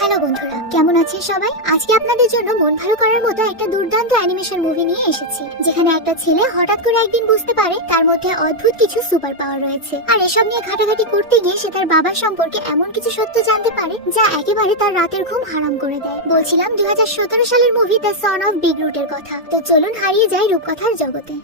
Hello বন্ধুরা, কেমন আছেন সবাই? আজকে আপনাদের জন্য মন ভালো করার মতো একটা দুর্দান্ত অ্যানিমেশন মুভি নিয়ে এসেছি, যেখানে একটা ছেলে হঠাৎ করে একদিন বুঝতে পারে তার মধ্যে অদ্ভুত কিছু সুপার পাওয়ার রয়েছে। আর এসব নিয়ে ঘাটাঘাটি করতে গিয়ে সে তার বাবার সম্পর্কে এমন কিছু সত্য জানতে পারে যা একেবারে তার রাতের ঘুম হারাম করে দেয়। বলছিলাম 2017 সালের movie the son of big রুটের কথা। তো চলুন হারিয়ে যাই রূপকথার জগতে।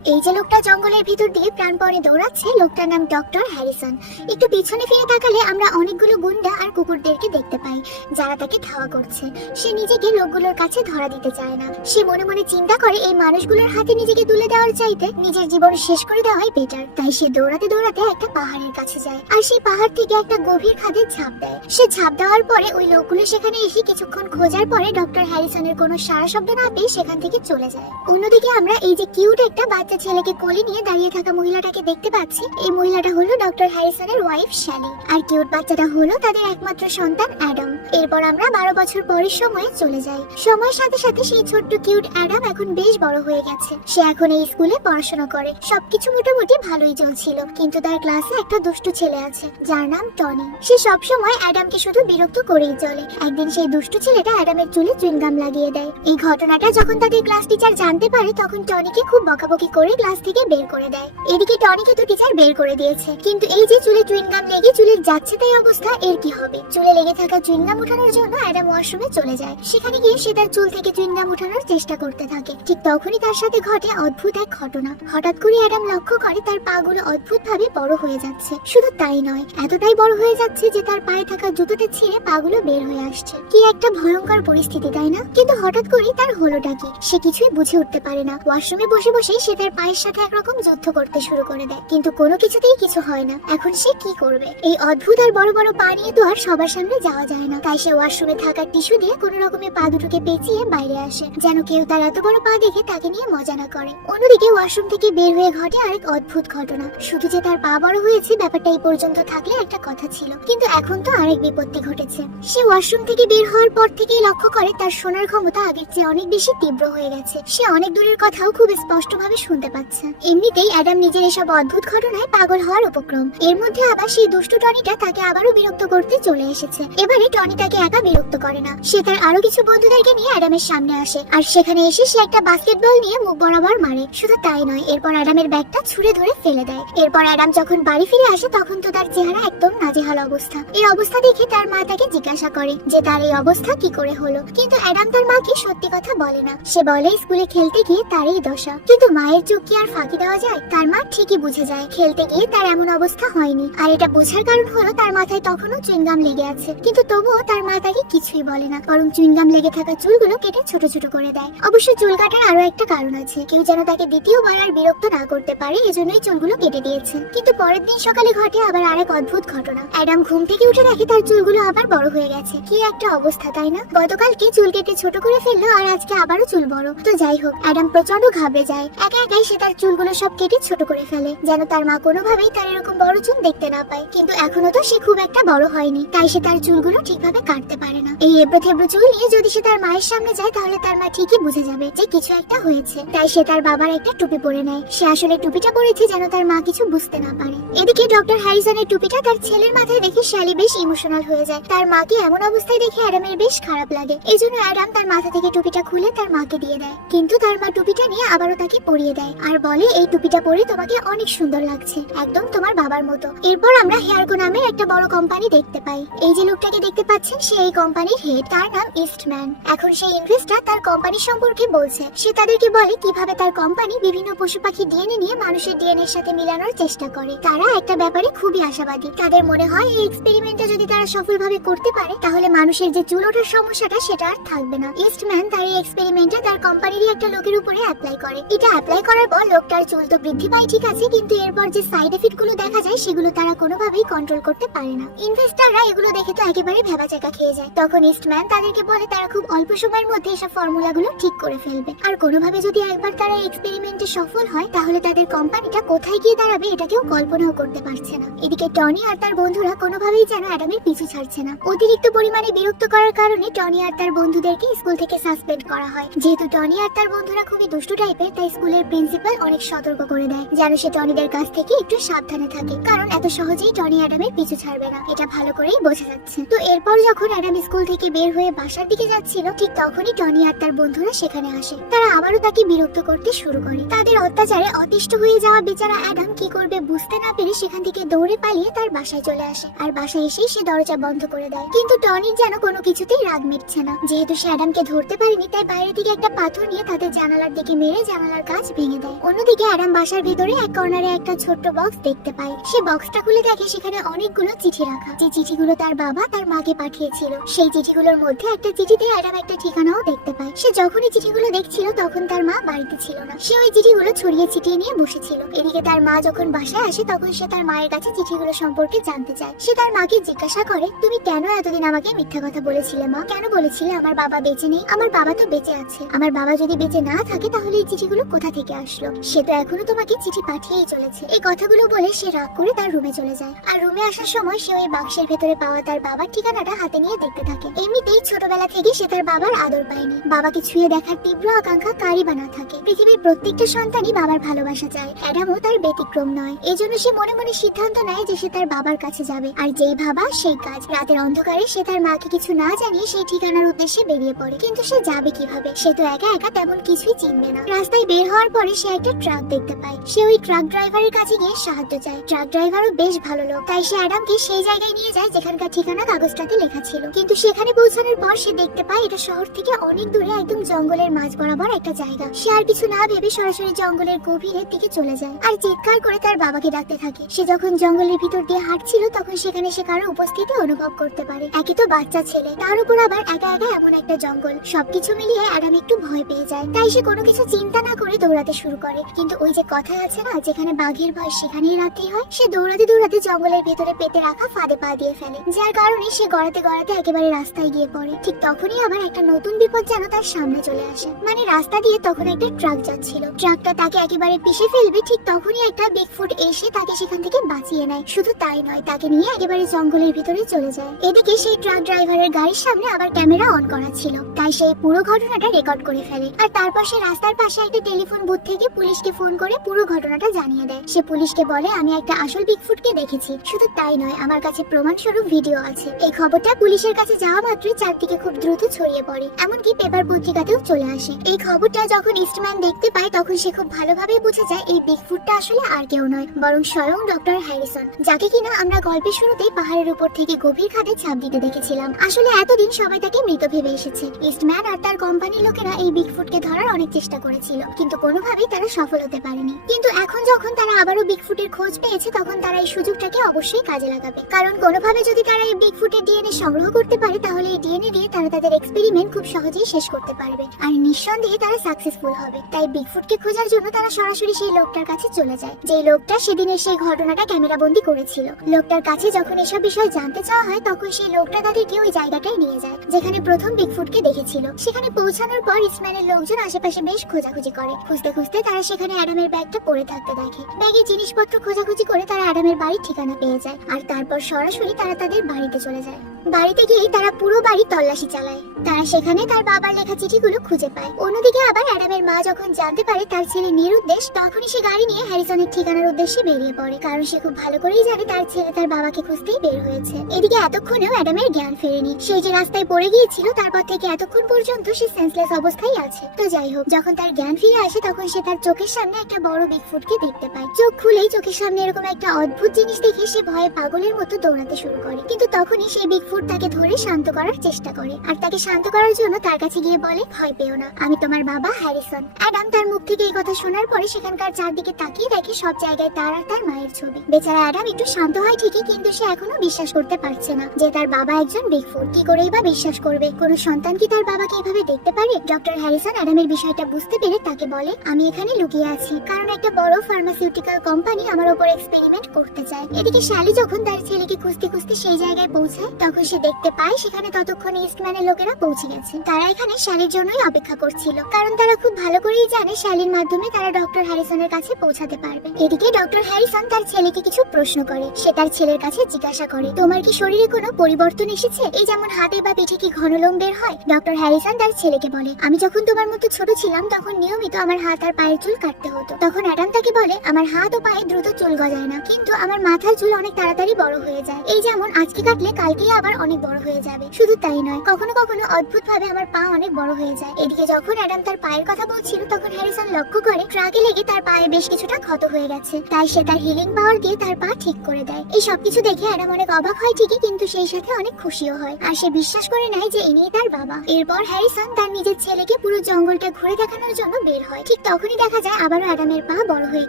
এই যে লোকটা জঙ্গলের ভিতর দিয়ে প্রাণপণে দৌড়াচ্ছে, লোকটার নাম ডক্টর হ্যারিসন। একটু পিছনে ফিরে তাকালে আমরা অনেকগুলো গুন্ডা আর কুকুরদেরকে দেখতে পাই যারা তাকে ধাওয়া করছে। সে নিজেকে লোকগুলোর কাছে ধরা দিতে চায় না। সে মনে মনে চিন্তা করে এই মানুষগুলোর হাতে নিজেকে তুলে দেওয়ার চাইতে নিজের জীবন শেষ করে দেওয়াই বেটার। তাই সে দৌড়াতে দৌড়াতে একটা পাহাড়ের কাছে যায় আর সেই পাহাড় থেকে একটা গভীর খাদে ঝাঁপ দেয়। সে ঝাঁপ দেওয়ার পরে ওই লোকগুলো সেখানে এসে কিছুক্ষণ খোঁজার পরে ডক্টর হ্যারিসনের কোনো সাড়া শব্দ না পেয়ে সেখান থেকে চলে যায়। অন্যদিকে আমরা এই যে কিউট একটা বাচ্চা ছেলেকে কোলে নিয়ে দাঁড়িয়ে থাকা মহিলাটাকে দেখতে পাচ্ছি। এই মহিলাটা হলো ডক্টর হ্যারিসনের ওয়াইফ শ্যালি, আর কিউট বাচ্চাটা হলো তাদের একমাত্র সন্তান অ্যাডাম। এরপর আমরা 12 বছর পরের সময়ে চলে যাই। সময়ের সাথে সাথে সেই ছোট্ট কিউট অ্যাডাম এখন বেশ বড় হয়ে গেছে। সে এখন এই স্কুলে পড়াশোনা করে। সবকিছু মোটামুটি ভালোই চলছিল, কিন্তু তার ক্লাসে একটা দুষ্টু ছেলে আছে যার নাম টনি। সে সবসময় অ্যাডামকে শুধু বিরক্ত করেই চলে। একদিন সেই দুষ্টু ছেলেটা অ্যাডামের চুলে চুইংগাম লাগিয়ে দেয়। এই ঘটনাটা যখন তাদের ক্লাস টিচার জানতে পারে তখন টনিকে খুব বকাবকি করে ক্লাস থেকে বের করে দেয়। এদিকে টনিকে তো টিচার বের করে দিয়েছে, কিন্তু এই যে চুলে চুইংগাম লেগে চুলের যাচ্ছে তাই অবস্থা, এর কি হবে? চুলে লেগে থাকা চুইংগাম উঠানোর জন্য অ্যাডাম ওয়াশরুমে চলে যায়। সেখানে গিয়ে সে তার চুল থেকে চুইংগাম উঠানোর চেষ্টা করতে থাকে। ঠিক তখনই তার সাথে ঘটে অদ্ভুত এক ঘটনা। হঠাৎ করে অ্যাডাম লক্ষ্য করে তার পাগুলো অদ্ভুতভাবে বড় হয়ে যাচ্ছে। শুধু তাই নয়, এতটাই বড় হয়ে যাচ্ছে যে তার পায়ে থাকা জুতোটা ছিঁড়ে পাগুলো বের হয়ে আসছে। কি একটা ভয়ঙ্কর পরিস্থিতি, তাই না? কিন্তু হঠাৎ করেই তার হলোটা কি সে কিছুই বুঝে উঠতে পারে না। ওয়াশরুমে বসে বসে সে তার পায়ের সাথে একরকম যুদ্ধ করতে শুরু করে দেয়, কিন্তু কোনো কিছুতেই কিছু হয় না। এখন সে কি করবে? এই অদ্ভুত আর বড় বড় পা নিয়ে তো আর সবার সামনে যাওয়া যায় না। তাই সে ওয়াশরুমে থাকা টিস্যু দিয়ে কোনো রকমে পা দুটোকে পেঁচিয়ে বাইরে আসে, যেন কেউ তার এত বড় পা দেখে তাকে নিয়ে মজা না করে। অন্যদিকে ওয়াশরুম থেকে বের হয়ে ঘটে আরেক অদ্ভুত ঘটনা। শুধু যে তার পা বড় হয়েছে ব্যাপারটা এই পর্যন্ত থাকলে একটা কথা ছিল, কিন্তু এখন তো আরেক বিপত্তি ঘটেছে। সে ওয়াশরুম থেকে বের হওয়ার পর থেকেই লক্ষ্য করে তার শোনার ক্ষমতা আগের চেয়ে অনেক বেশি তীব্র হয়ে গেছে। সে অনেক দূরের কথাও খুব স্পষ্টভাবে শুনতে পাচ্ছে। এমনিতেই অ্যাডাম নিজের এসব অদ্ভুত ঘটনায় পাগল হওয়ার উপক্রম। এর মধ্যে আবার সেই দুষ্টু টনিটা তাকে আবারও বিরক্ত করতে চলে এসেছে। এবারে টনি তাকে একা বিরক্ত করে না, সে তার আরো কিছু বন্ধুদেরকে নিয়ে অ্যাডামের সামনে আসে। আর সেখানে এসে সে একটা বাস্কেটবল নিয়ে মুখ বরাবর মারে। শুধু তাই নয়, এরপর অ্যাডামের ব্যাগটা ছুঁড়ে ধরে ফেলে দেয়। এরপর অ্যাডাম যখন বাড়ি ফিরে আসে তখন তো তার চেহারা একদম নাজেহাল অবস্থা। এই অবস্থা দেখে তার মা তাকে জিজ্ঞাসা করে যে তার এই অবস্থা কি করে হলো, কিন্তু অ্যাডাম তার মাকে সত্যি কথা বলে না। সে বলে স্কুলে খেলতে গিয়ে তার এই দশা। কিন্তু মায়ের চোখ কি আর ফাঁকি দেওয়া যায়? তার মা ঠিকই বুঝে যায় খেলতে গিয়ে তার এমন অবস্থা হয়নি। আর এটা বোঝার কারণ হলো তার মাথায় তখনও চুইংগাম লেগে আছে। কিন্তু তবুও তার মা তাকে কিছুই বলে না, বরং চুইংগাম লেগে থাকা চুলগুলো কেটে ছোট ছোট করে দেয়। অবশ্য চুল কাটার আরো একটা কারণ আছে, কেউ যেন তাকে দ্বিতীয়বার আর বিরক্ত না করতে পারে, এজন্যই চুলগুলো কেটে দিয়েছে। কিন্তু পরের দিন সকালে ঘটে আবার আরেক অদ্ভুত ঘটনা। অ্যাডাম ঘুম থেকে উঠে দেখে তার চুলগুলো আবার বড় হয়ে গেছে। কি একটা অবস্থা, তাই না? গতকালকে চুল কেটে ছোট করে ফেললো আর আজকে আবারও চুল বড়। তো যাই হোক, অ্যাডাম প্রচন্ড ঘাবড়ে যায়। একা একাই সে তার চুলগুলো সব কেটে ছোট করে ফেলে, যেন তার মা কোনোভাবেই তার এরকম বড় চুল দেখতে না পায়। কিন্তু এখনো তো সে খুব একটা বড় হয়নি, তাই সে তার চুলগুলো ঠিকভাবে কাটতে পারে না। এই এবড়ো থেবড়ো চুল নিয়ে যদি সে তার মায়ের সামনে যায় তাহলে তার মা ঠিকই বুঝে যাবে যে কিছু একটা হয়েছে। তাই সে তার বাবার একটা টুপি পরে নেয়। সে আসলে টুপিটা পরেছে যেন তার মা কিছু বুঝতে না পারে। এদিকে ডক্টর হ্যারিসনের টুপিটা তার ছেলের মাথায় দেখে শ্যালি বেশ ইমোশনাল হয়ে যায়। তার মাকে এমন অবস্থায় দেখে অ্যাডামের বেশ খারাপ লাগে। এই জন্য অ্যাডাম তার মাথা থেকে টুপিটা খুলে তার মাকে দিয়ে দেয়, কিন্তু তার মা টুপিটা নিয়ে আবারও তাকে পরিয়ে দেয় আর বলে এই টুপিটা পরে তোমাকে অনেক সুন্দর লাগছে, একদম তোমার বাবার মতো। এরপর আমরা হেয়ারগো নামের একটা বড় কোম্পানি দেখতে পাই। এই যে লোকটাকে দেখতে পাচ্ছেন সে এই কোম্পানির হেড, তার নাম ইস্টম্যান। এখন সেই ইনভেস্টর তার কোম্পানি সম্পর্কে বলছে। সে তাদেরকে বলে কিভাবে তার কোম্পানি বিভিন্ন পশু পাখি ডিএনএ নিয়ে মানুষের ডিএনএ এর সাথে মিলানোর চেষ্টা করে। তারা একটা ব্যাপারে খুবই আশাবাদী। তাদের মনে হয় এই এক্সপেরিমেন্টটা যদি তারা সফলভাবে করতে পারে তাহলে মানুষের যে চুল ওঠার সমস্যাটা সেটা আর থাকবে না। ইস্টম্যান তার এই এক্সপেরিমেন্টটা তার কোম্পানিরই একটা লোকের উপরে অ্যাপ্লাই করে। এটা অ্যাপ্লাই করার পর লোকটার চুল তো বৃদ্ধি পায় ঠিক আছে, কিন্তু এরপর যে সাইড এফেক্ট গুলো দেখা যায় সেগুলো তারা কোনোভাবেই কন্ট্রোল করতে পারে না। ইনভেস্টররা এগুলো দেখে তো একেবারে ভেবাচাকা খেয়ে যায়। তখন ইস্টম্যান তাদেরকে বলে তারা খুব অল্প সময়ের মধ্যে এসব ফর্মুলাগুলো ঠিক করে ফেলবে, আর কোনোভাবে যদি একবার তারা এক্সপেরিমেন্টে সফল হয় তাহলে তাদের কোম্পানিটা কোথায় গিয়ে দাঁড়াবে এটা কেউ কল্পনাও করতে পারছে না। এদিকে টনি আর তার বন্ধুরা কোনোভাবেই যেন অ্যাডামের পিছু ছাড়ছে না। অতিরিক্ত পরিমাণে বিরক্ত করার কারণে টনি আর তার বন্ধুদেরকে স্কুল থেকে সাসপেন্ড করা হয়। যেহেতু টনি আর তার বন্ধুরা খুবই দুষ্টু টাইপের, তাই স্কুলের প্রিন্সিপাল প্রিন্সিপাল অনেক সতর্ক করে দেয় যেন সে টনিদের কাছ থেকে একটু সাবধানে থাকে, কারণ এত সহজেই টনি অ্যাডামের পিছু ছাড়বে না, এটা ভালো করেই বোঝা যাচ্ছে। তো এরপর যখন অ্যাডাম স্কুল থেকে বের হয়ে বাসার দিকে যাচ্ছিল, ঠিক তখনই টনি আর তার বন্ধুরা সেখানে আসে। তারা আবারও তাকে বিরক্ত করতে শুরু করে। তাদের অত্যাচারে অতিষ্ঠ হয়ে যাওয়া বেচারা অ্যাডাম কি করবে বুঝতে না পেরে সেখান থেকে দৌড়ে পালিয়ে তার বাসায় চলে আসে। আর বাসায় এসে সে দরজা বন্ধ করে দেয়। কিন্তু টনির যেন কোনো কিছুতেই রাগ মিটছে না। যেহেতু সে অ্যাডামকে ধরতে পারেনি, তাই বাইরে থেকে একটা পাথর নিয়ে তাদের জানালার দিকে মেরে জানালার কাঁচ ভেঙে দেয়। অন্যদিকে অ্যাডাম বাসার ভেতরে এক কর্নারে একটা ছোট্ট বক্স দেখতে পায়। সে বক্সটা খুলে দেখে সেখানে অনেকগুলো চিঠি রাখা, যে চিঠিগুলো তার বাবা তার মাকে পাঠিয়েছিল। সেই চিঠিগুলোর মধ্যে একটা চিঠিতে অ্যাডাম একটা ঠিকানাও দেখতে পায়। সে যখনই চিঠিগুলো দেখছিল তখন তার মা বাড়িতে ছিল না। সে ওই চিঠিগুলো ছড়িয়ে ছিটিয়ে নিয়ে বসেছিল। এদিকে তার মা যখন বাসায় আসে তখন সে তার মায়ের কাছে চিঠিগুলো সম্পর্কে জানতে চায়। সে তার মাকে জিজ্ঞাসা করে, তুমি কেন এতদিন আমাকে মিথ্যা কথা বলেছিলে মা? কেন বলেছিলে আমার বাবা বেঁচে নেই? আমার বাবা তো বেঁচে আছে। আমার বাবা যদি বেঁচে না থাকে তাহলে এই চিঠিগুলো কোথা থেকে আসলো? সে তো এখনো তোমাকে চিঠি পাঠিয়েই চলেছে। এই কথাগুলো বলে সে রাগ করে তার রুমে চলে যায়। আর রুমে আসার সময় সে ওই বাক্সের ভেতরে পাওয়া তার বাবার ঠিকানাটা হাতে নিয়ে দেখতে থাকে। এমনিতেই ছোটবেলা থেকে সে তার বাবার আদর পায়নি। বাবাকে ছুঁয়ে দেখার তীব্র আকাঙ্ক্ষা কারই বা না থাকে। পৃথিবীর প্রত্যেকটা সন্তানই বাবার ভালোবাসা চায়, অ্যাডামও তার ব্যতিক্রম নয়। এজন্য সে মনে মনে সিদ্ধান্ত নেয় যে সে তার বাবার কাছে যাবে। আর যেই ভাবা সেই কাজ। রাতের অন্ধকারে সে তার মাকে কিছু না জানিয়ে সেই ঠিকানার উদ্দেশ্যে বেরিয়ে পড়ে। কিন্তু সে যাবে কিভাবে? সে তো একা একা তেমন কিছুই চিনবে না। রাস্তায় বের হওয়ার পরে সে একটা ট্রাক দেখতে পায়। সে ওই ট্রাক ড্রাইভারের কাছে গিয়ে সাহায্য চায়। ট্রাক ড্রাইভারও বেশ ভালো লোক, তাই সে অ্যাডামকে সেই জায়গায় নিয়ে যায় যেখানকার ঠিকানা কাগজটাতে লেখা ছিল। কিন্তু সেখানে পৌঁছানোর পর সে দেখতে পায় এটা শহর থেকে অনেক দূরে একদম জঙ্গলের মাঝ বরাবর একটা জায়গা। সে আর কিছু না ভেবে সরাসরি জঙ্গলের গভীরের দিকে চলে যায় আর চিৎকার করে তার বাবাকে ডাকতে থাকে। সে যখন জঙ্গলের ভিতর দিয়ে হাঁটছিল তখন সেখানে সে কারো উপস্থিতি অনুভব করতে পারে। একে তো বাচ্চা ছেলে, তার উপর আবার একা একা এমন একটা জঙ্গল। সবকিছু মিলিয়ে অ্যাডাম একটু ভয় পেয়ে যায়। তাই সে কোনো কিছু চিন্তা না করে দৌড়াতে শুরু করে। কিন্তু ওই যে কথা আছে না, যেখানে বাঘের ভয় সেখানেই রাত্রি হয়, সে দৌড়াতে দৌড়াতে জঙ্গলের ভেতরে পেতে রাখা ফাঁদে পা দিয়ে ফেলে, যার কারণে সে গড়াতে গড়াতে একেবারে রাস্তায় গিয়ে পড়ে। ঠিক তখনই আবার একটা নতুন বিপদ যেন তার সামনে চলে আসে। মানে রাস্তা দিয়ে তখন একটা ট্রাক যাচ্ছিল। ট্রাকটা তাকে একেবারে পিষে ফেলবে, ঠিক তখনই একটা বিগফুট এসে তাকে সেখান থেকে বাঁচিয়ে নেয়। শুধু তাই নয়, তাকে নিয়ে একেবারে জঙ্গলের ভিতরে চলে যায়। এদিকে সেই ট্রাক ড্রাইভারের গাড়ির সামনে আবার ক্যামেরা অন করা ছিল, তাই সেই পুরো ঘটনাটা রেকর্ড করে ফেলে। আর তারপর সে রাস্তার পাশে একটা টেলিফোন বুথ থেকে পুলিশকে ফোন করে পুরো ঘটনাটা জানিয়ে দেয়। সে পুলিশকে বলে, আমি একটা আসল বিগফুটকে দেখেছি। শুধু তাই নয়, আমার কাছে প্রমাণস্বরূপ ভিডিও আছে। এই খবরটা পুলিশের কাছে যাওয়া মাত্রই চারদিকে খুব দ্রুত ছড়িয়ে পড়ে, এমনকি পেপার পত্রিকাতেও চলে আসে। এই খবরটা যখন ইস্টম্যান দেখতে পায় তখন সে খুব ভালোভাবেই বুঝে যায় এই বিগফুটটা আসলে আর কেউ নয়, বরং স্বয়ং ডক্টর হ্যারিসন, যাকে কিনা আমরা গল্পের শুরুতেই পাহাড়ের উপর থেকে গভীর খাদে ঝাঁপ দিতে দেখেছিলাম। আসলে এতদিন সবাই তাকে মৃত ভেবে এসেছে। ইস্টম্যান আর তার কোম্পানির লোকেরা এই বিগফুটকে ধরার অনেক চেষ্টা করেছিল, কিন্তু কোনোভাবেই তারা সফল হতে পারেনি। কিন্তু এখন যখন তারা আবারও বিগফুটের খোঁজ পেয়েছে তখন তারা এই সুযোগটাকে অবশ্যই কাজে লাগাবে, কারণ কোনোভাবে যদি তারা এই বিগফুটের ডিএনএ সংগ্রহ করতে পারে তাহলে এই ডিএনএ দিয়ে তারা তাদের এক্সপেরিমেন্ট খুব সহজেই শেষ করতে পারবে আর নিঃসন্দেহে তারা সাকসেসফুল হবে। তাই বিগফুটকে খোঁজার জন্য তারা সরাসরি সেই লোকটার কাছে চলে যায়, যে লোকটা সেদিনের সেই ঘটনাটা ক্যামেরাবন্দি করেছিল। লোকটার কাছে যখন এসব বিষয় জানতে চাওয়া হয় তখন সেই লোকটা তাদেরকে ওই জায়গাটায় নিয়ে যায় যেখানে প্রথম বিগফুটকে দেখেছিল। সেখানে পৌঁছানোর পর ইসমাইলের লোকজন আশেপাশে বেশ খোঁজাখুঁজি করে। খুঁজতে খুঁজতে তারা সেখানে অ্যাডামের ব্যাগটা পড়ে থাকতে দেখে। ব্যাগের জিনিসপত্র খোঁজাখুঁজি করে তারা অ্যাডামের বাড়ির ঠিকানা পেয়ে যায় আর তারপর সরাসরি তারা তাদের বাড়িতে চলে যায়। বাড়িতে গিয়ে তারা পুরো বাড়ি তল্লাশি চালায়। তারা সেখানে তার বাবার লেখা চিঠিগুলো খুঁজে পায়। অন্যদিকে আবার অ্যাডামের মা যখন জানতে পারে তার ছেলে নিরুদ্দেশ, তখনই সে গাড়ি নিয়ে হ্যারিসনের ঠিকানার উদ্দেশ্যে বেরিয়ে পড়ে, কারণ সে খুব ভালো করেই জানে তার ছেলে তার বাবাকে খুঁজতেই বের হয়েছে। এদিকে এতক্ষণেও অ্যাডামের জ্ঞান ফেরেনি। সেই যে রাস্তায় পড়ে গিয়েছিল তারপর থেকে এতক্ষণ পর্যন্ত সে সেন্সলেস অবস্থায় আছে। তো যাই হোক, যখন তার জ্ঞান ফিরে আসে তখন সে তার চোখের সামনে একটা বড় বিগফুটকে দেখতে পায়। চোখ খুলেই চোখের সামনে এরকম একটা অদ্ভুত জিনিস দেখে সে ভয়ে পাগলের মতো দৌড়াতে শুরু করে। কিন্তু তখনই সেই বিগফুট তাকে ধরে শান্ত করার চেষ্টা করে আর তাকে শান্ত করার জন্য তার কাছে গিয়ে বলে, ভয় পেও না, আমি তোমার বাবা হ্যারিসন। অ্যাডাম তার মুখ থেকে এই কথা শোনার পরে সেখানকার চারদিকে তাকিয়ে দেখে সব জায়গায় তার আর তার মায়ের ছবি। বেচারা অ্যাডাম একটু শান্ত হয় ঠিকই, কিন্তু সে এখনো বিশ্বাস করতে পারছে না যে তার বাবা একজন বিগফুট। কি করেই বা বিশ্বাস করবে? কোন সন্তান কি তার বাবাকে এভাবে দেখতে পারে? ডক্টর হ্যারিসন অ্যাডামের বিষয়টা বুঝতে পেরে তাকে বলে, আমি এখানে লুকিয়ে আছি কারণ একটা বড় ফার্মাসিউটিক্যাল কোম্পানি আমার উপর এক্সপেরিমেন্ট করতে চায়। এদিকে শ্যালি যখন তার ছেলেকে খুঁজতে খুঁজতে সেই জায়গায় পৌঁছায় তখন সে দেখতে পায় সেখানে ততক্ষণে ইস্টম্যানের লোকেরা পৌঁছে গেছে। তারা এখানে শ্যালির জন্যই অপেক্ষা করছিল, কারণ তারা খুব ভালো করেই জানে শ্যালির মাধ্যমে তারা ডক্টর হ্যারিসনের কাছে পৌঁছাতে পারবে। এদিকে ডক্টর হ্যারিসন তার ছেলেকে কিছু প্রশ্ন করে। সে তার ছেলের কাছে জিজ্ঞাসা করে, তোমার কি শরীরে কোনো পরিবর্তন এসেছে? এই যেমন হাতে বা পিঠে কি ঘন লোম বের হয়? ডক্টর হ্যারিসন তার ছেলেকে বলে, আমি যখন তোমার মতো ছোট ছিলাম তখন নিয়মিত আমার হাত মাথার পায়ের চুল কাটতে হতো। তখন অ্যাডাম তাকে বলে, আমার হাত ও পায়ে দ্রুত চুল গজায় না, কিন্তু আমার মাথার চুল অনেক তাড়াতাড়ি বড় হয়ে যায়। এই যেমন আজকে কাটলে কালকেই আবার অনেক বড় হয়ে যাবে। শুধু তাই নয়, কখনো কখনো অদ্ভুত ভাবে আমার পা অনেক বড় হয়ে যায়। এদিকে যখন অ্যাডাম তার পায়ের কথা বলছিল তখন হ্যারিসন লক্ষ্য করে ট্রাকে লেগে তার পায়ে বেশ কিছুটা ক্ষত হয়ে গেছে। তাই সে তার হিলিং পাওয়ার দিয়ে তার পা ঠিক করে দেয়। এই সবকিছু দেখে অ্যাডাম অনেক অবাক হয় ঠিকই, কিন্তু সেই সাথে অনেক খুশিও হয়। আর সে বিশ্বাস করে নেয় যে ইনিই তার বাবা। এরপর হ্যারিসন তার নিজের ছেলেকে পুরো জঙ্গলটা ঘুরে দেখানোর জন্য বের হয়। ঠিক তখনই দেখা যায় আবারও অ্যাডামের পা বড় হয়ে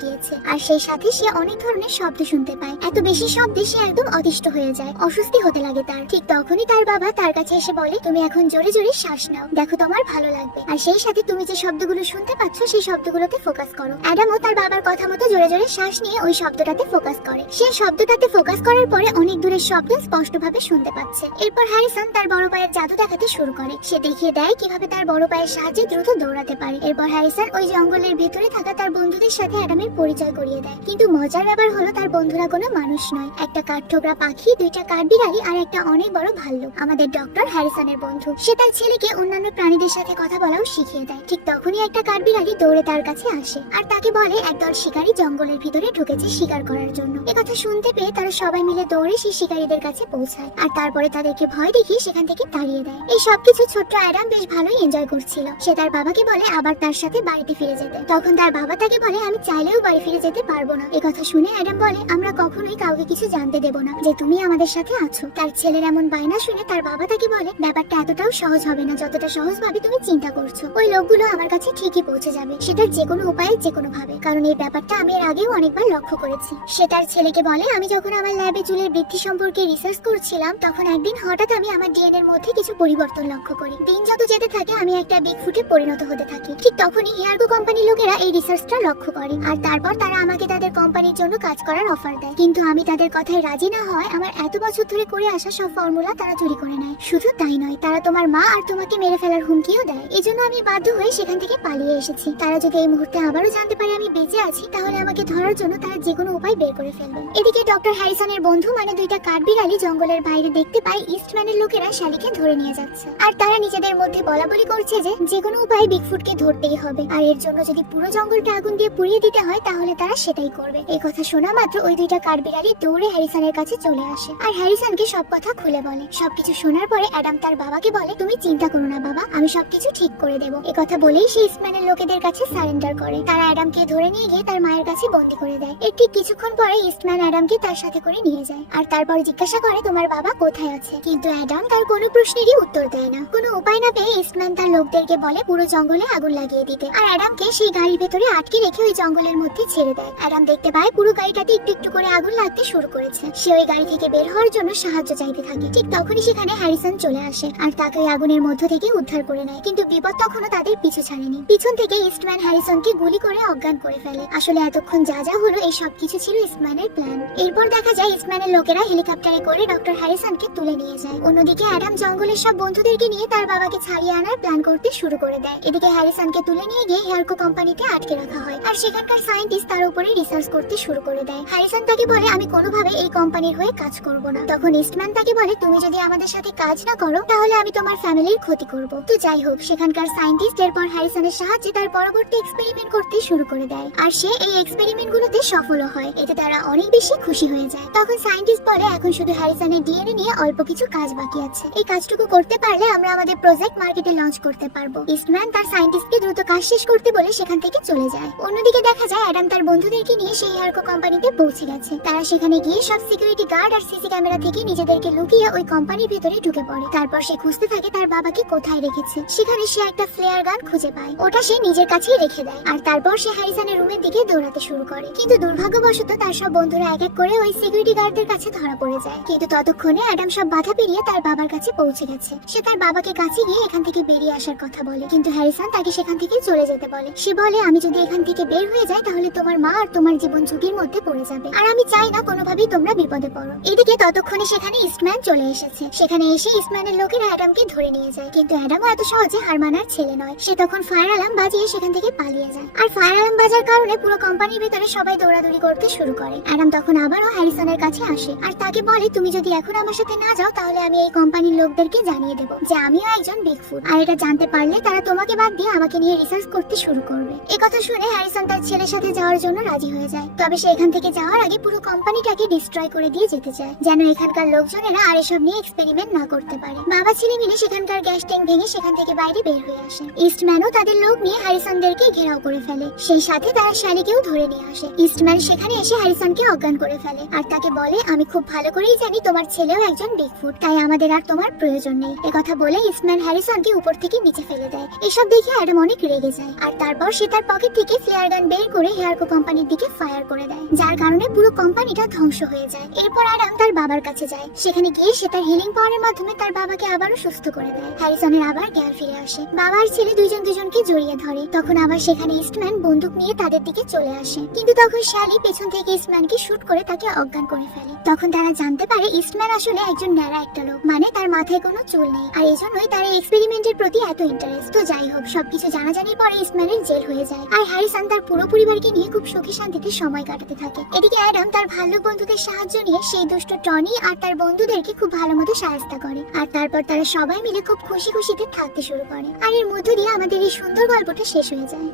গিয়েছে। আর সেই সাথে সে অনেক ধরনের শব্দ শুনতে পায়। এত বেশি শব্দে সে একদম অতিষ্ঠ হয়ে যায়, অস্বস্তি হতে লাগে তার। ঠিক তখনই তার বাবা তার কাছে এসে বলে, তুমি এখন জোরে জোরে শ্বাস নাও, দেখো তোমার ভালো লাগবে। আর সেই সাথে তুমি যে শব্দগুলো শুনতে পাচ্ছ সেই শব্দগুলোতে ফোকাস করো। অ্যাডামও তার বাবার কথা মতো জোরে জোরে শ্বাস নিয়ে ওই শব্দটাতে ফোকাস করে। সে শব্দটাতে ফোকাস করার পরে অনেক দূরের শব্দ স্পষ্টভাবে শুনতে পাচ্ছে। এরপর হ্যারিসন তার বড় পায়ের জাদু দেখাতে শুরু করে। সে দেখিয়ে দেয় কিভাবে তার বড় পায়ের সাহায্যে দ্রুত দৌড়াতে পারে। এরপর হ্যারিসন ওই জঙ্গলের ভেতরে থাকা তার বন্ধুদের সাথে অ্যাডামের পরিচয় করিয়ে দেয়। কিন্তু মজার ব্যাপার হলো তার বন্ধুরা কোনো মানুষ নয়, একটা কাঠঠোকরা পাখি, দুইটা কাঠবিড়ালি আর একটা অনেক বড় ভাল্লুক। আমাদের ডক্টর হ্যারিসনের বন্ধু। সে তার ছেলেকে অন্যান্য প্রাণীদের সাথে কথা বলাও শিখিয়ে দেয়। ঠিক তখনই একটা কাঠবিড়ালি দৌড়ে তার কাছে আসে আর তাকে বলে একদল শিকারী জঙ্গলের ভিতরে ঢুকেছে শিকার করার জন্য। একথা শুনতে পেয়ে তারা সবাই মিলে দৌড়ে সেই শিকারীদের কাছে পৌঁছায় আর তারপরে তাদেরকে ভয় দেখিয়ে সেখান থেকে তাড়িয়ে দেয়। এই সবকিছু ছোট্ট অ্যাডাম বেশ ভালোই এনজয় করছিল। সে তার বাবাকে বলে আবার তার সাথে বাড়িতে ফিরে যেতে। তখন তার বাবা তাকে বলে, আমি চাইলেও বাড়ি ফিরে যেতে পারবো না। একথা শুনে অ্যাডাম বলে, আমরা কখনোই কাউকে কিছু জানতে দেব না যে তুমি আমাদের সাথে আছো। তার ছেলের এমন বায়না শুনে তার বাবা তাকে বলে, ব্যাপারটা এতটাও সহজ হবে না যতটা সহজ ভাবে তুমি চিন্তা করছো। ওই লোকগুলো আমার কাছে ঠিকই পৌঁছে যাবে, সেটা যে কোনো উপায়ে যে কোনো ভাবে, কারণ এই ব্যাপারটা আমি এর আগেও অনেকবার লক্ষ্য করেছি। সে তার ছেলেকে বলে, আমি যখন আমার ল্যাবে চুলের বৃদ্ধি সম্পর্কে রিসার্চ করছিলাম তখন একদিন হঠাৎ আমি আমার ডিএনএ এর মধ্যে কিছু পরিবর্তন লক্ষ্য করি। দিন যত যেতে থাকে আমি একটা বিগফুটে পরিণত হতে থাকি। ঠিক তখনই হেয়ারগো কোম্পানির লোকেরা এই রিসার্চটা লক্ষ্য করে আর তারপর তারা আমাকে তাদের কোম্পানির জন্য কাজ করার অফার দেয়। কিন্তু আমি তাদের কথায় রাজি না হয় আমার এত বছর ধরে করে আসা সব ফর্মুলা তারা চুরি করে নেয়। শুধু তাই নয়, তারা তোমার মা আর তোমাকে মেরে ফেলার হুমকিও দেয়। এজন্য আমি বাধ্য হয়ে সেখান থেকে পালিয়ে এসেছি। তারা যদি এই মুহূর্তে আবারও জানতে পারে আমি বেঁচে আছি তাহলে আমাকে ধরার জন্য তারা যে কোনো উপায় বের করে ফেলবে। এদিকে ডক্টর হ্যারিসনের বন্ধু মানে দুইটা কাঠবিড়ালি জঙ্গলের বাইরে দেখতে পায় ইস্টম্যানের লোকেরা শালিকে ধরে নিয়ে যাচ্ছে আর তারা নিজেদের মধ্যে বলাবলি করছে যে কোনো উপায়ে বিগফুটকে ধরতেই হবে আর এর জন্য যদি পুরো জঙ্গলটা আগুন দিয়ে পুড়িয়ে দিতে হয় তাহলে তারা সেটাই করবে। এই কথা শোনা মাত্র ওই দুইটা কাঠবিড়ালি দৌড়ে হ্যারিসনের কাছে চলে আসে আর হ্যারিসনকে সব কথা খুলে বলে। সবকিছু শোনার পরে অ্যাডাম তার বাবাকে বলে, তুমি চিন্তা করো না বাবা, আমি সবকিছু ঠিক করে দেবো। এই কথা বলেই সে ইস্টম্যানের লোকেদের কাছে সারেন্ডার করে। তারা অ্যাডামকে ধরে নিয়ে গিয়ে তার মায়ের কাছে বন্দি করে দেয়। এর ঠিক কিছুক্ষণ পরে ইস্টম্যান অ্যাডামকে তার সাথে করে নিয়ে যায় আর তারপর জিজ্ঞাসা করে তোমার বাবা কোথায় আছে। কিন্তু অ্যাডাম তার কোনো প্রশ্নেরই উত্তর দেয় না। কোনো উপায় না পেয়ে ইস্টম্যান তার লোকদেরকে বলে পুরো জঙ্গলে আগুন লাগিয়ে দিতে আর অ্যাডামকে সেই গাড়ির ভেতরে আটকে রেখে ওই জঙ্গলের মধ্যে ছেড়ে দেয়। অ্যাডাম দেখতে পায় পুরো গাড়িটাতে একটু একটু করে আগুন লাগতে শুরু করেছে। সে ওই গাড়ি থেকে বের হওয়ার জন্য সাহায্য চাইতে থাকে। ঠিক তখনই সেখানে হ্যারিসন চলে আসে আর তাকে ওই আগুনের মধ্য থেকে উদ্ধার করে নেয়। কিন্তু বিপদ তখনও তাদের পিছু ছাড়েনি। পিছন থেকে ইস্টম্যান হ্যারিসনকে গুলি করে অজ্ঞান করে ফেলে। আসলে এতক্ষণ যা যা হলো এই সবকিছু ছিল ইস্টম্যানের প্ল্যান। এরপর দেখা যায় ইস্টম্যানের লোকেরা হেলিকপ্টারে করে ডক্টর হ্যারিসনকে তুলে নিয়ে যায়। অন্যদিকে অ্যাডাম জঙ্গলের সব বন্ধুদেরকে নিয়ে তার বাবাকে ছাড়িয়ে আনার প্ল্যান করতে শুরু করে দেয়। এদিকে হ্যারিসনকে তুলে নিয়ে গিয়ে হেয়ারকো কোম্পানিতে আটকে রাখা হয় আর সেখানকার সায়েন্টিস্ট তার উপরে রিসার্চ করতে শুরু করে দেয়। হ্যারিসন তাকে বলে, আমি কোনোভাবে এই কোম্পানির হয়ে কাজ করব না। তখন ইস্টম্যান তাকে বলে, তুমি যদি আমাদের সাথে কাজ না করো তাহলে আমি তোমার ফ্যামিলির ক্ষতি করব। তো যাই হোক, সেখানকার সায়েন্টিস্ট এরপর হ্যারিসনের সাহায্যে তার পরবর্তী এক্সপেরিমেন্ট করতে শুরু করে দেয় আর সে এই এক্সপেরিমেন্ট গুলোতে সফল হয়। এতে তারা অনেক বেশি খুশি হয়ে যায়। তখন সায়েন্টিস্ট বলে, এখন শুধু হ্যারিসনের ডিএনএ নিয়ে অল্প কিছু কাজ বাকি আছে। এই কাজটুকু করতে পারলে আমরা আমাদের প্রজেক্ট মার্কেটে লঞ্চ করতে পারবো। ইস্টম্যান তার সায়েন্টিস্টকে দ্রুত কাজ শেষ করতে বলে সেখান থেকে চলে যায়। অন্যদিকে দেখা যায় অ্যাডাম তার বন্ধুদেরকে নিয়ে সেই হেয়ারকো কোম্পানিতে পৌঁছে গেছে। তারা সেখানে গিয়ে সব সিকিউরিটি গার্ড আর সিসি ক্যামেরা থেকে নিজেদেরকে লুকিয়ে ওই কোম্পানির ভিতরে ঢুকে পড়ে। তারপর সে খুঁজতে থাকে তার বাবাকে কোথায় রেখেছে। সেখানে সে একটা ফ্লেয়ার গান খুঁজে পায়। ওটা সে নিজের কাছেই রেখে দেয় আর তারপর সে হ্যারিসনের রুমের দিকে দৌড়াতে শুরু করে। কিন্তু দুর্ভাগ্যবশত তার সব বন্ধুরা এক এক করে ওই সিকিউরিটি গার্ডদের কাছে ধরা পড়ে যায়। কিন্তু ততক্ষণে অ্যাডাম সব বাধা পেরিয়ে তার বাবার কাছে পৌঁছে গেছে। সে তার বাবাকে কাছে গিয়ে এখান থেকে বেরিয়ে আসার কথা বলে, কিন্তু হ্যারিসন তাকে সেখান থেকে চলে যেতে বলে। সে বলে, আমি যদি এখান থেকে বের হয়ে যাই তাহলে তোমার মা আর তোমার জীবন ঝুঁকির মধ্যে পড়ে যাবে আর আমি চাই না কোনোভাবেই তোমরা বিপদে পড়ো। এদিকে ততক্ষণে সেখানে ইস্টম্যান চলে এসেছে। সেখানে এসে ইস্টম্যানের লোকেরা অ্যাডামকে ধরে নিয়ে যায়। কিন্তু অ্যাডামও এত সহজে হার মানার ছেলে নয়। সে তখন ফায়ার অ্যালার্ম বাজিয়ে সেখান থেকে পালিয়ে যায় আর ফায়ার অ্যালার্ম বাজার কারণে পুরো কোম্পানির ভিতরে সবাই দৌড়াদৌড়ি করতে শুরু করে। অ্যাডাম তখন আবারও হ্যারিসনের কাছে আসে আর তাকে বলে, তুমি যদি এখন আমার সাথে না যাও তাহলে আমি এই কোম্পানির লোকদেরকে জানিয়ে দেবো যে আমিও একজন বিগফুট আর এটা জানতে পারলে তারা তোমাকে বাদ দিয়ে আমাকে নিয়ে রিসার্চ করতে শুরু করবে। এই কথা শুনে হ্যারিসন তার ছেলের সাথে যাওয়ার জন্য রাজি হয়ে যায়। তবে সে এখান থেকে যাওয়ার আগে পুরো কোম্পানিটাকে ডিস্ট্রয় করে দিয়ে যেতে চায়, যেন এখানকার লোকজনেরা আর এসব নিয়ে এক্সপেরিমেন্ট না করতে পারে। বাবা ছেলে মিলে সেখানকার গ্যাস ট্যাঙ্ক ভেঙে সেখান থেকে বাইরে বের হয়ে আসে। ইস্টম্যানও তাদের লোক নিয়ে হ্যারিসনদেরকে ঘেরাও করে ফেলে। সেই সাথে তারা শ্যালিকেও ধরে নিয়ে আসে। ইস্টম্যান সেখানে এসে হ্যারিসনকে অজ্ঞান করে ফেলে আর তাকে বলে, আমি খুব ভালো করেই জানি তোমার ছেলেও একজন বিগফুট, তাই আমাদের আর তোমার প্রয়োজন নেই। একথা বলে ইস্টম্যান হ্যারিসনকে উপর থেকে নিচে ফেলে দেয়। এসব দেখে অ্যাডাম অনেক রেগে যায় আর তারপর সে তার পকেট থেকে ফ্লেয়ার গান বের করে হেয়ারকো কোম্পানির দিকে ফায়ার করে দেয়, যার কারণে পুরো কোম্পানিটা ধ্বংস হয়ে যায়। এরপর অ্যাডাম তার বাবার কাছে যায়। সেখানে গিয়ে সে তার হিলিং পাওয়ারের মাধ্যমে তার বাবাকে আবারও সুস্থ করে দেয়। হ্যারিসনের আবার জ্ঞান ফিরে আসে। বাবা আর ছেলে দুইজন দুজনকে জড়িয়ে ধরে। তখন আবার সেখানে ইস্টম্যান বন্দুক নিয়ে তাদের দিকে চলে আসে, কিন্তু তখন শ্যালি পেছন থেকে ইস্টম্যানকে শুট করে তাকে অজ্ঞান করে ফেলে। তখন তারা জানতে পারে ইস্টম্যান আসলে একজন ন্যাড়া একটা লোক, মানে তার মাথায় কোনো চুল নেই, আর এজন্যই তার এই এক্সপেরিমেন্টের প্রতি এত ইন্টারেস্ট। তো যাই হোক, সবকিছু জানাজানির পরে ইস্টম্যানের জেল হয়ে যায় আর হ্যারিসন তার পুরো পরিবারকে নিয়ে খুব সুখী শান্তিতে সময় কাটাতে থাকে। এদিকে অ্যাডাম তার ভাল্লুক বন্ধুদের সাহায্য নিয়ে সেই দুষ্ট টনি আর তার বন্ধুদেরকে খুব ভালো মতো সাহায্য করে আর তারপর তারা সবাই মিলে খুব খুশি খুশিতে থাকতে শুরু করে। আর এর মধ্য দিয়ে আমাদের এই সুন্দর গল্পটা শেষ হয়ে যায়।